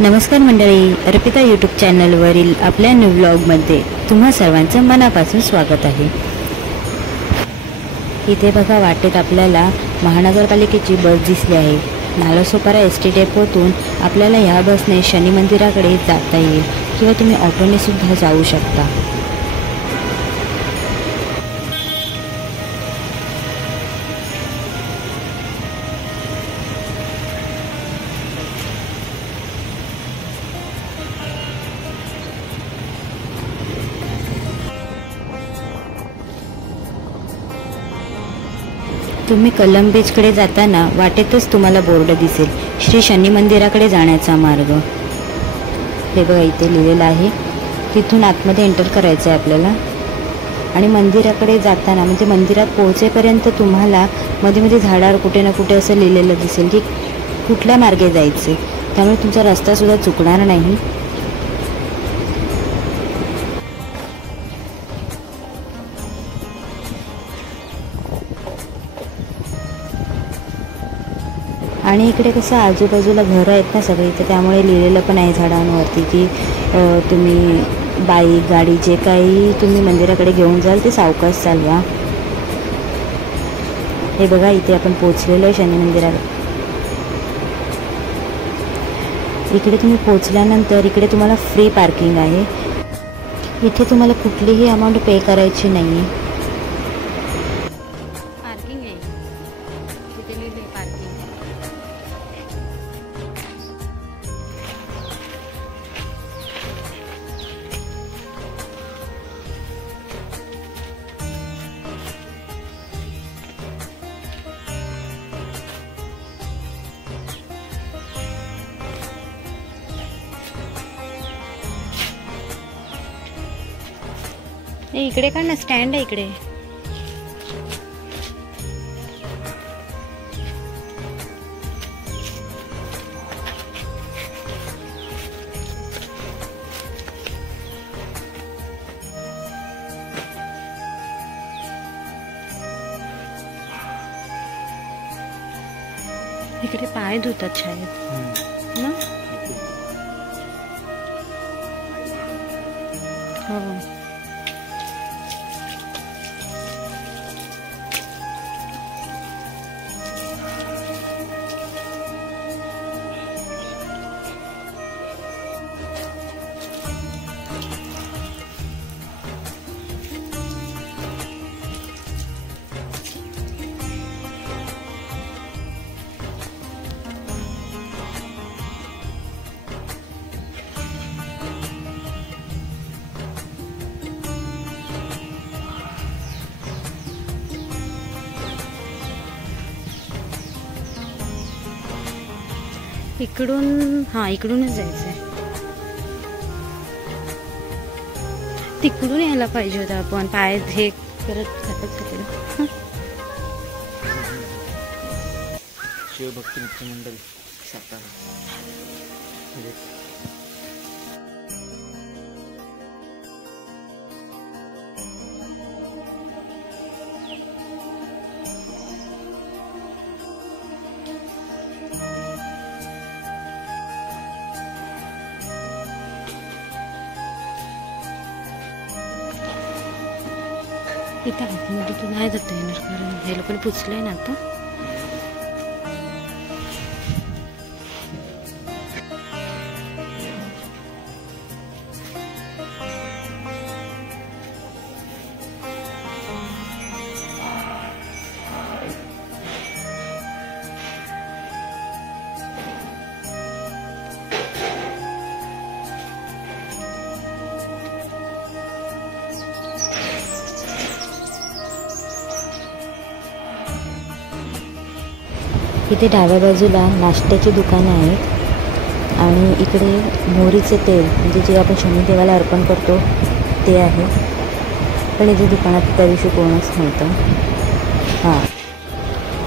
नमस्कार मंडळी, अर्पिता यूट्यूब चॅनलवरील आपल्या न्यू व्लॉगमध्ये तुम्हा सर्वांचं मनापासून स्वागत आहे। इथे बघा, वाटेत आपल्याला महानगरपालिकेची बस दिसली आहे। नालासोपारा एसटी डेपोतून आपल्याला ह्या बसने शनी मंदिराकडे जाता येईल किंवा तुम्ही ऑटोने सुद्धा जाऊ शकता। तुम्ही कलम बीचकडे जाताना वाटेतच तुम्हाला बोर्ड दिसेल, श्री शनी मंदिराकडे जाण्याचा मार्ग। हे बघा, इथे लिहिलेलं आहे। तिथून आतमध्ये एंटर करायचं आहे आपल्याला आणि मंदिराकडे जाताना म्हणजे मंदिरात पोहोचेपर्यंत तुम्हाला मध्ये मध्ये झाडावर कुठे ना कुठे असं लिहिलेलं दिसेल की कुठल्या मार्गे जायचे, त्यामुळे तुमचा रस्ता सुद्धा चुकणार नाही। आणि इकडे कसं आजूबाजूला घरं आहेत ना सगळी, तर त्यामुळे लिहिलेलं पण आहे झाडांवरती की तुम्ही बाईक गाडी जे काही तुम्ही मंदिराकडे घेऊन जाल ते सावकाश चालवा। हे बघा, इथे आपण पोहोचलेलो आहे शनी मंदिराकडे। इकडे तुम्ही पोहोचल्यानंतर इकडे तुम्हाला फ्री पार्किंग आहे। इथे तुम्हाला कुठलीही अमाऊंट पे करायची नाही आहे। पार्किंग आहे, तिथे लिहिलंय पार्किंग। इकडे का ना स्टँड आहे इकडे। इकडे पाय धुतात शायद ना। हो, इकडून इकडूनच जायचंय। तिकडून यायला पाहिजे होतं आपण, पाय हे करत जातच होते। शिवभक्ती मित्र मंडळ सातारा। इथं आतमध्ये तू नाही जाता येणार, कारण हे लोक पुचलंय ना आता। इथे डाव्या बाजूला नाश्त्याची दुकानं आहेत आणि इकडे मोहरीचे तेल म्हणजे जे आपण शनिदेवाला अर्पण करतो ते आहे, पण इथे दुकानात त्या दिवशी कोणच नव्हतं।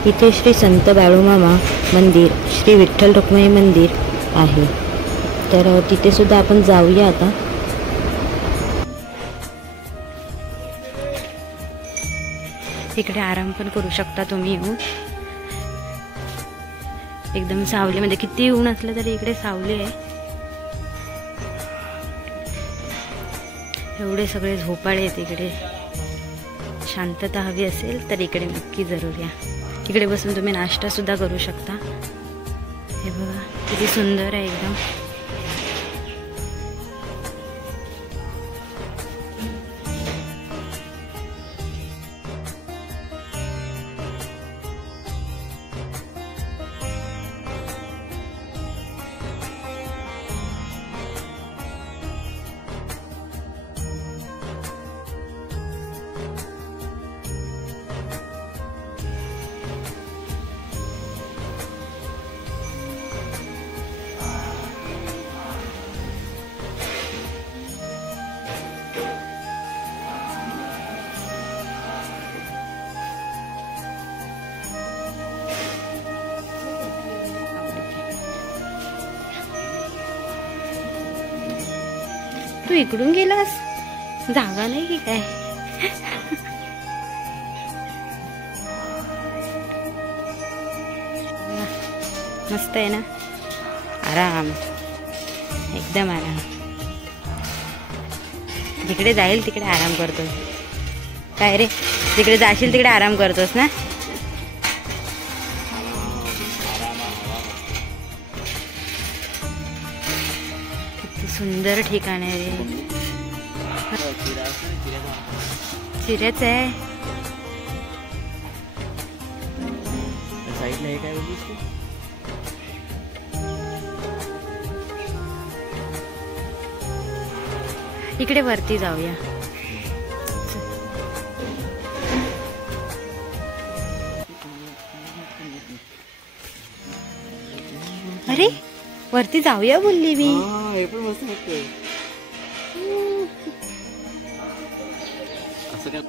इथे श्री संत बाळूमामा मंदिर, श्री विठ्ठल रुक्मिणी मंदिर आहे, तर तिथे सुद्धा आपण जाऊया आता। इकडे आराम पण करू शकता तुम्ही येऊन। एकदम सावलीमध्ये, किती ऊन असलं तरी इकडे सावली आहे। एवढे सगळे झोपाळे आहेत इकडे. शांतता हवी असेल तर इकडे नक्की जरूर या. इकडे बसून तुम्ही नाश्ता सुद्धा करू शकता. हे बघा किती सुंदर आहे एकदम. तू इकडून गेलास, जागा नाही की काय? मस्त आहे ना, आराम, एकदम आराम. जिकडे जाईल तिकडे आराम करतोस काय रे? जिकडे जाशील तिकडे आराम करतोस ना? किती सुंदर ठिकाण आहे रे. चिऱ्याच आहे. साईडला हे काय बोललीस तू? इकडे वरती जाऊया. अरे वरती जाऊया बोलली मी. हे पण मस्त वाटतंय. असं काय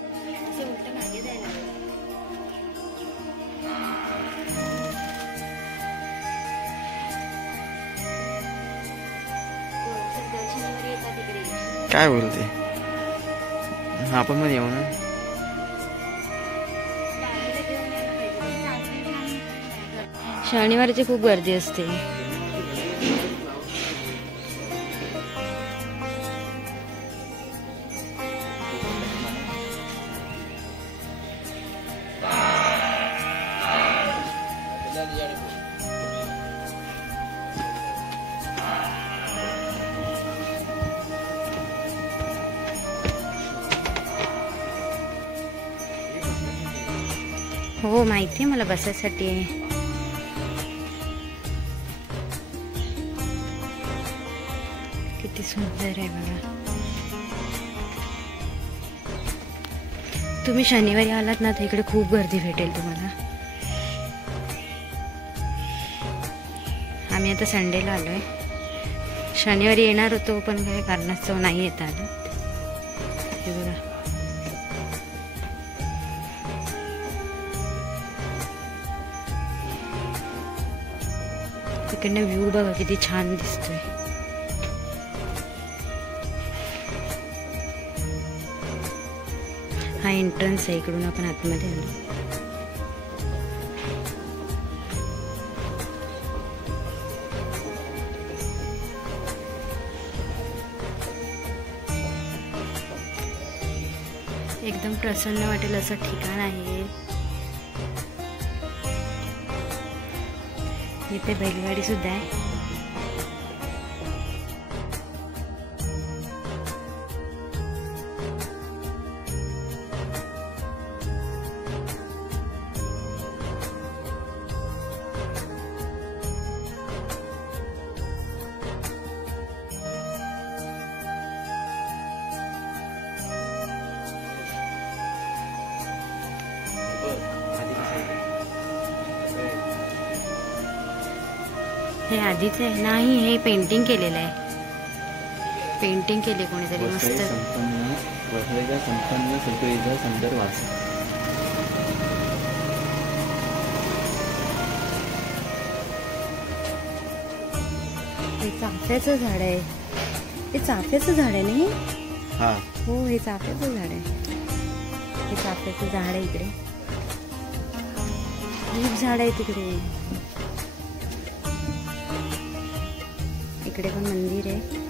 काय बोलते? आपण पण येऊ ना. शनिवारची खूप गर्दी असते. हो माहिती आहे मला, बसायसाठी आहे. किती सुंदर आहे बघा. तुम्ही शनिवारी आलात ना तर इकडे खूप गर्दी भेटेल तुम्हाला. आम्ही आता संडेला आलोय. शनिवारी येणार होतो पण काही कारणास्तव नाही येत आलो. हे बघा इकडनं व्ह्यू बघा किती छान दिसतोय. हा एंट्रन्स आहे, इकडून आपण आतमध्ये आलो. एकदम प्रसन्न वाटेल असं ठिकाण आहे. इथे बैलगाडी सुद्धा आहे. हे आधीच आहे नाही, हे पेंटिंग केलेलं आहे. पेंटिंग केले कोणीतरी मस्त. संपन्न सगळीचा सुंदर वास. हे चाफ्याचं झाड आहे. हे चाफ्याचं झाड आहे नाही? हा हो हे चाफ्याचं झाड आहे. हे चाफ्याचं झाड आहे. इकडे खूप झाड आहे. तिकडे इकडे पण मंदिर आहे.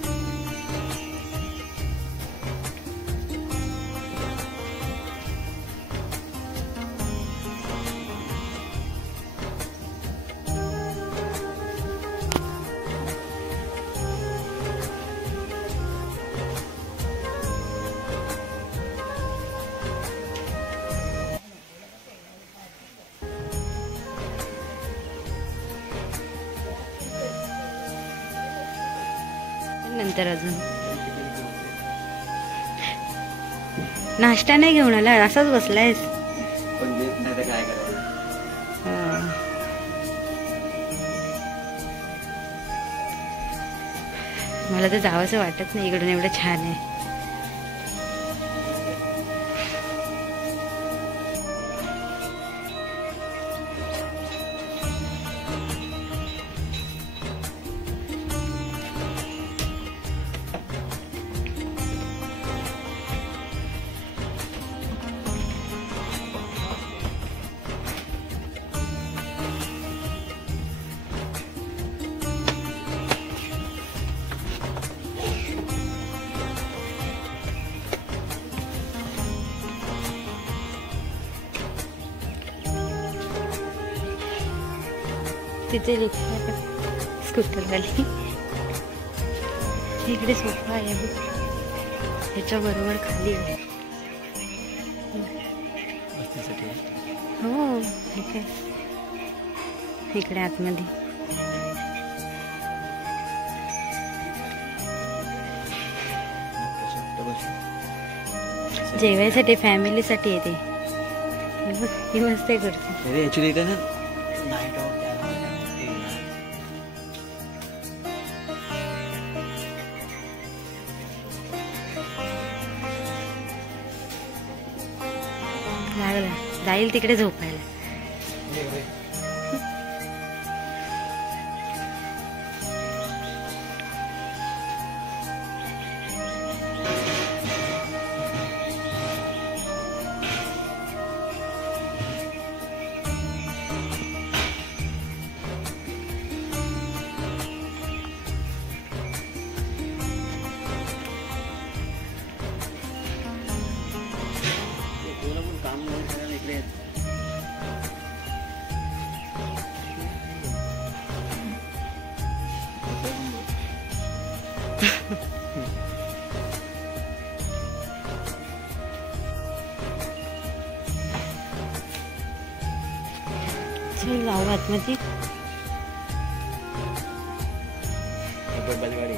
नंतर अजून नाश्ता नाही घेऊन आला, असाच बसलायस. पण देत नाही तर काय करायचं. मला तर जावंसं वाटत नाही, इकडून एवढं छान आहे. तिथे स्कूटरवाली इकडे सोफा आहे, ह्याच्या बरोबर खाली आहे. हो इकडे आतमध्ये जेवायसाठी फॅमिलीसाठी येते. ही मस्त आहे करते. ऍक्च्युली ना लागला जाईल तिकडे झोपायला. चल जाऊ आतमध्ये. बैलगाडी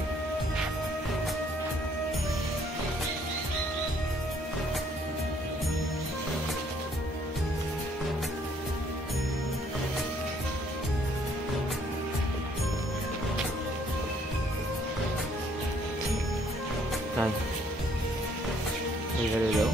काय बैलगाडी जाऊ.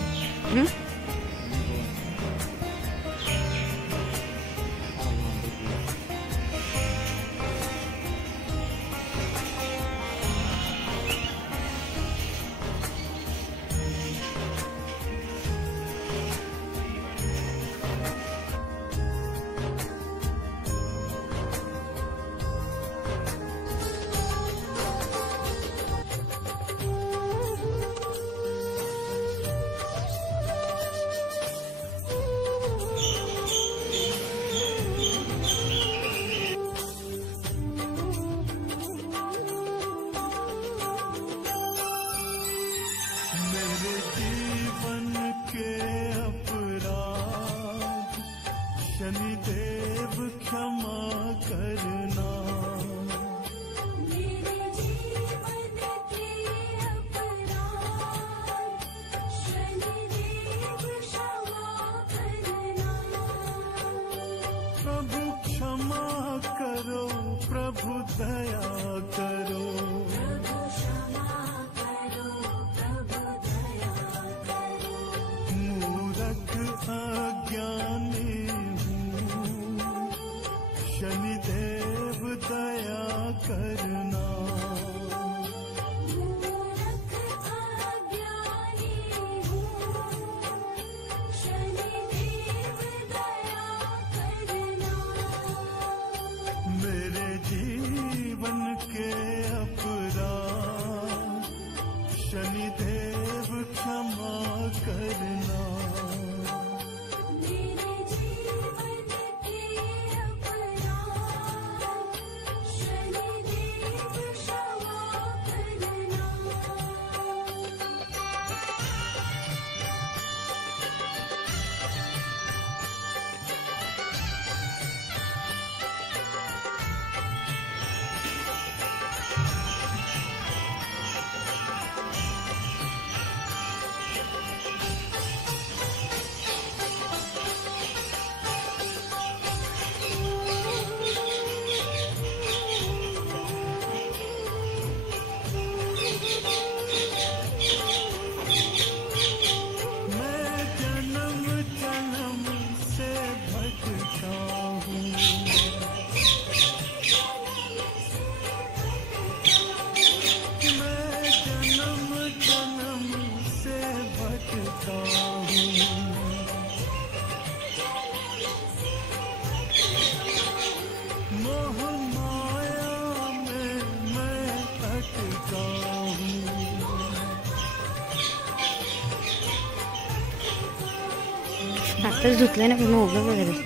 आताच धुतलंय ना पूर्ण ओलं वगैरे.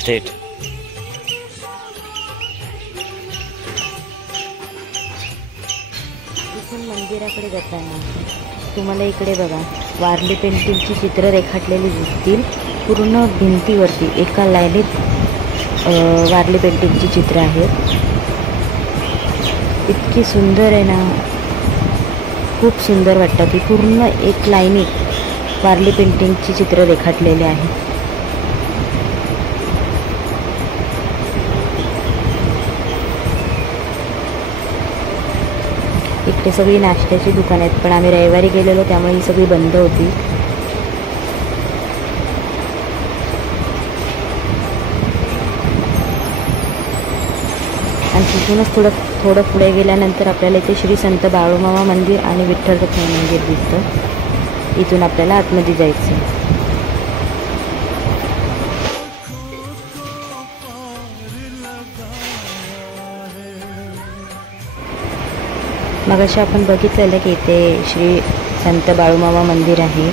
स्टेट इथून मंदिराकडे जाताना तुम्हाला इकडे बघा वारली पेंटिंगची चित्र रेखाटलेली दिसतील. पूर्ण भिंतीवरती एका लाईनीत वारली पेंटिंगची चित्र आहेत. इतकी सुंदर आहे ना, खूप सुंदर वाटतं की पूर्ण एक लाईनीत वारली पेंटिंगची चित्र रेखाटलेली आहेत. इकडे सगळी नाश्त्याची दुकानं आहेत, पण आम्ही रविवारी गेलेलो त्यामुळे ही सगळी बंद होती. आणि तिथूनच थोडं पुढे गेल्यानंतर आपल्याला इथे श्री संत बाळूमामा मंदिर आणि विठ्ठल रखुमाई मंदिर दिसतं. इथून आपल्याला आतमध्ये जायचं. मगाशी आपण बघितलेलं की इथे श्री संत बाळूमामा मंदिर आहे,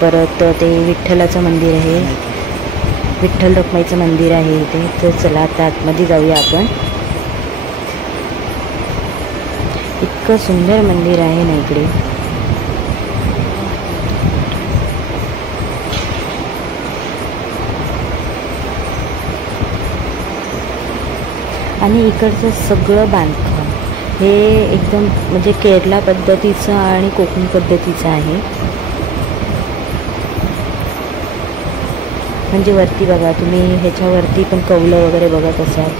परत ते विठ्ठलाचं मंदिर आहे, विठ्ठल रखुमाईचं मंदिर आहे इथे. तर चला आता आतमध्ये जाऊया आपण. इतकं सुंदर मंदिर आहे ना इकडे. आणि इकडचं सगळं बांधकाम हे एकदम म्हणजे केरला पद्धतीचं आणि कोकणी पद्धतीचं आहे. म्हणजे वरती बघा तुम्ही, ह्याच्यावरती पण कौलं वगैरे बघत असाल.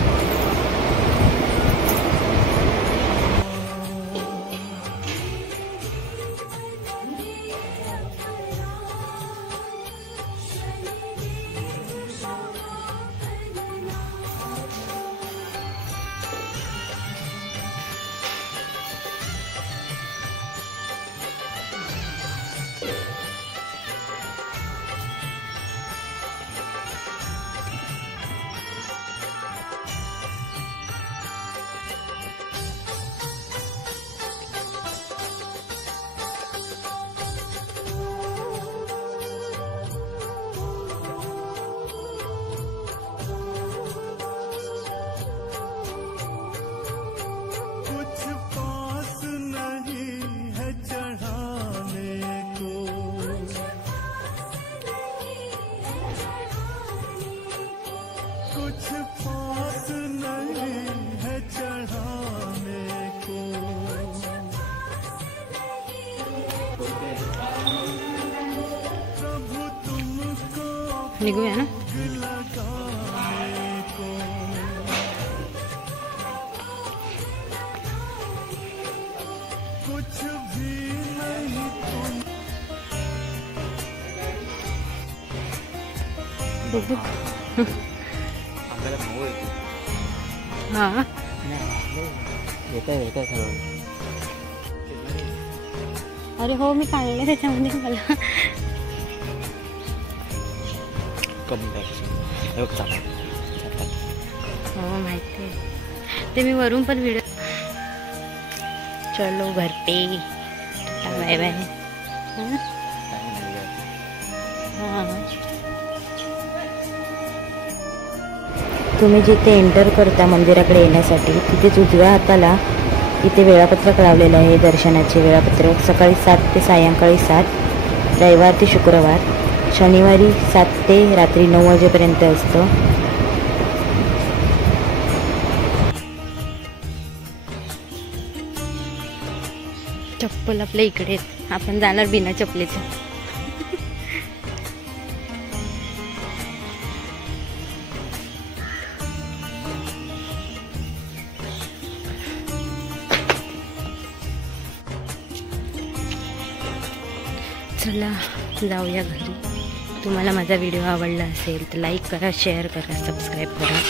निघूया ना. हां अरे हो, मी काढले त्याच्यामध्ये मला हो माहिती आहे ते. मी वरून पण व्हिडिओ. चलो घर पे, बाय बाय. तुम्ही जिथे एंटर करता मंदिराकडे येण्यासाठी तिथेच उजव्या हाताला इथे वेळापत्रक लावलेलं आहे. दर्शनाचे वेळापत्रक सकाळी 7 ते सायंकाळी 7, रविवार ते शुक्रवार, शनिवारी 7 ते रात्री 9 वाजेपर्यंत असतं. चप्पल आपल्या इकडे, आपण जाणार बिना चपलेचं. चला जाऊया घरी. तुम्हाला माझा व्हिडिओ आवडला असेल तर लाईक करा, शेअर करा, सबस्क्राईब करा.